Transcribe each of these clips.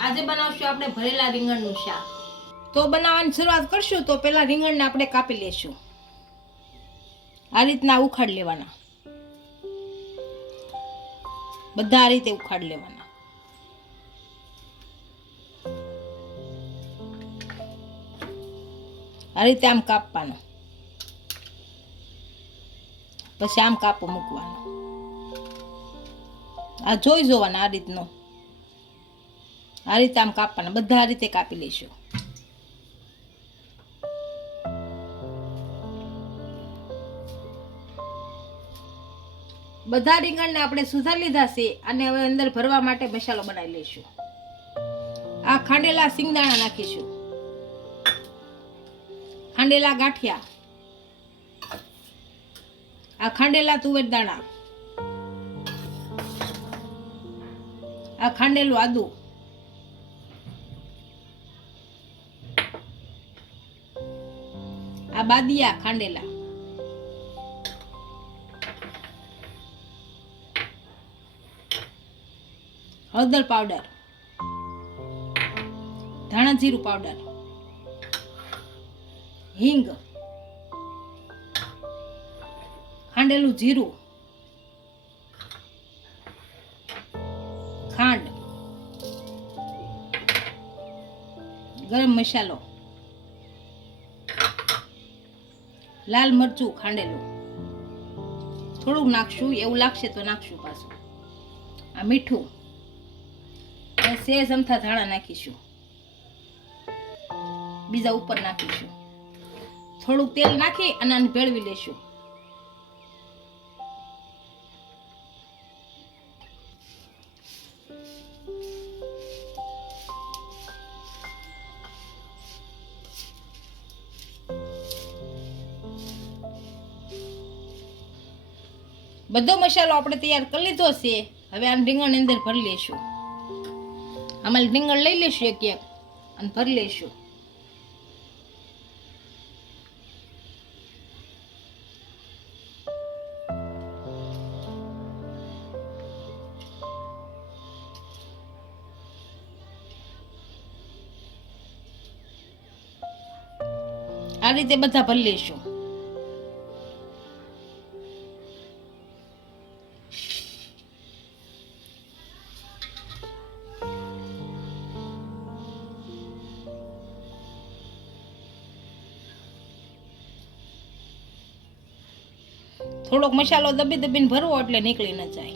આજે બનાવશું આપણે ભરેલા રીંગણનું શાક. તો બનાવવાની શરૂઆત કરશું, તો પહેલાં રીંગણને આપણે કાપી લેશું. આ રીતના ઉખાડ લેવાના. બધા આ રીતે ઉખાડ લેવાના. આ રીતે આમ કાપવાનું. પછી આમ કાપો મૂકવાનો. આ જોઈ જોવાના આ રીતનો. આ રીતે આમ કાપવાના. બધા રીતે કાપી લઈશું. બધા રીંગણને આપણે સુધારી લીધા છે અને હવે અંદર ભરવા માટે મસાલો બનાવી લઈશું. આ ખાંડેલા સિંગદાણા નાખીશું. ખાંડેલા ગાંઠિયા. આ ખાંડેલા તુવેર દાણા. આ ખાંડેલું આદુ. આ બાદિયા ખાંડેલા. હળદર પાવડર. ધાણા જીરું પાવડર. હિંગ. ખાંડેલું જીરું. ખાંડ. ગરમ મસાલો. લાલ મરચું ખાંડેલું. થોડુંક નાખશું, એવું લાગશે તો નાખશું પાછું. આ મીઠું. અને સેજ અમથા ધાણા નાખીશું. બીજા ઉપર નાખીશું. થોડુંક તેલ નાખી અને ભેળવી લેશું. બધો મસાલો આપણે તૈયાર કરી લીધો છે. હવે આ રીંગણ અંદર ભરી લેશું આમાં રીંગણ લઈ લેશું એક એક અને ભરી લેશું આ રીતે બધા ભરી લેશું થોડોક મસાલો દબી દબીને ભરવો એટલે નીકળી ન જાય.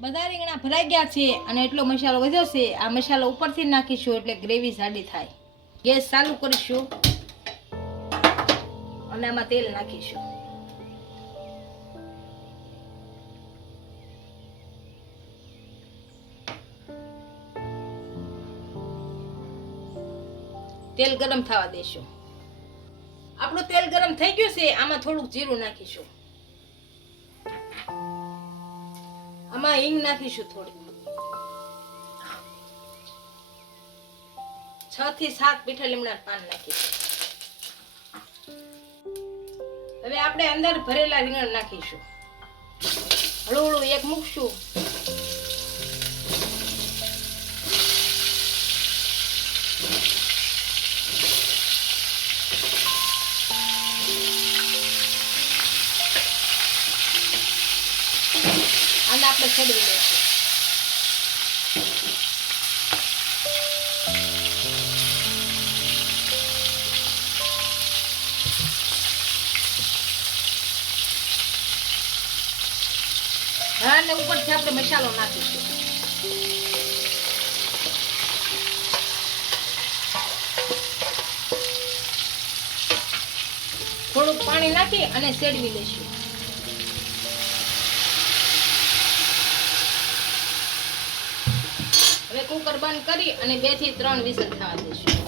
બધા રીંગણા ભરાઈ ગયા છે અને એટલો મસાલો વધ્યો છે. આ મસાલો ઉપરથી નાખીશું એટલે ગ્રેવી સાડી થાય. ગેસ ચાલુ કરીશું. અને આમાં તેલ નાખીશું. તેલ ગરમ થવા દેશું. આપણું તેલ ગરમ થઈ ગયું છે, આમાં થોડુંક જીરું નાખીશું. આમાં હિંગ નાખીશું થોડી છ થી સાત પીઠા લીમડા પાન નાખીશું. હવે આપણે અંદર ભરેલા રીંગણ નાખીશું. હળવું હળવું એક મૂકશું. આપણે છેડવી લઈશું અને ઉપરથી આપણે મસાલો નાખીશું. થોડુંક પાણી નાખી અને શેડવી લઈશું. બંધ કરી અને બેથી ત્રણ વિસલ થવા દઈશું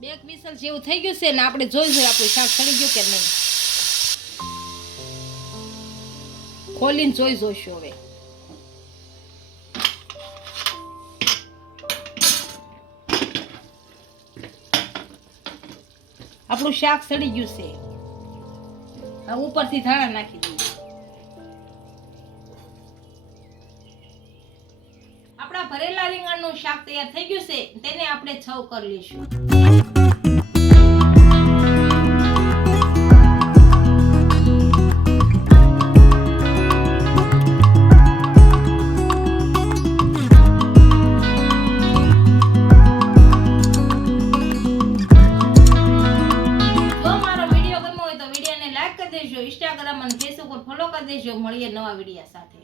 બે વિસલ જેવું થઈ ગયું છે ને આપણે જોઈશું આપણું શાક સડી ગયું કે નહીં? ખોલીને જોઈ જોઈશું હવે. આપણું શાક સડી ગયું છે. ઉપરથી ધાણા નાખી તૈયાર થઈ ગયું છે, તેને આપણે છવ કરી લઈશું. દેજો ઇન્સ્ટાગ્રામ અને ફેસબુક ફોલો કરી દેજો, મળીએ નવા વિડીયા સાથે.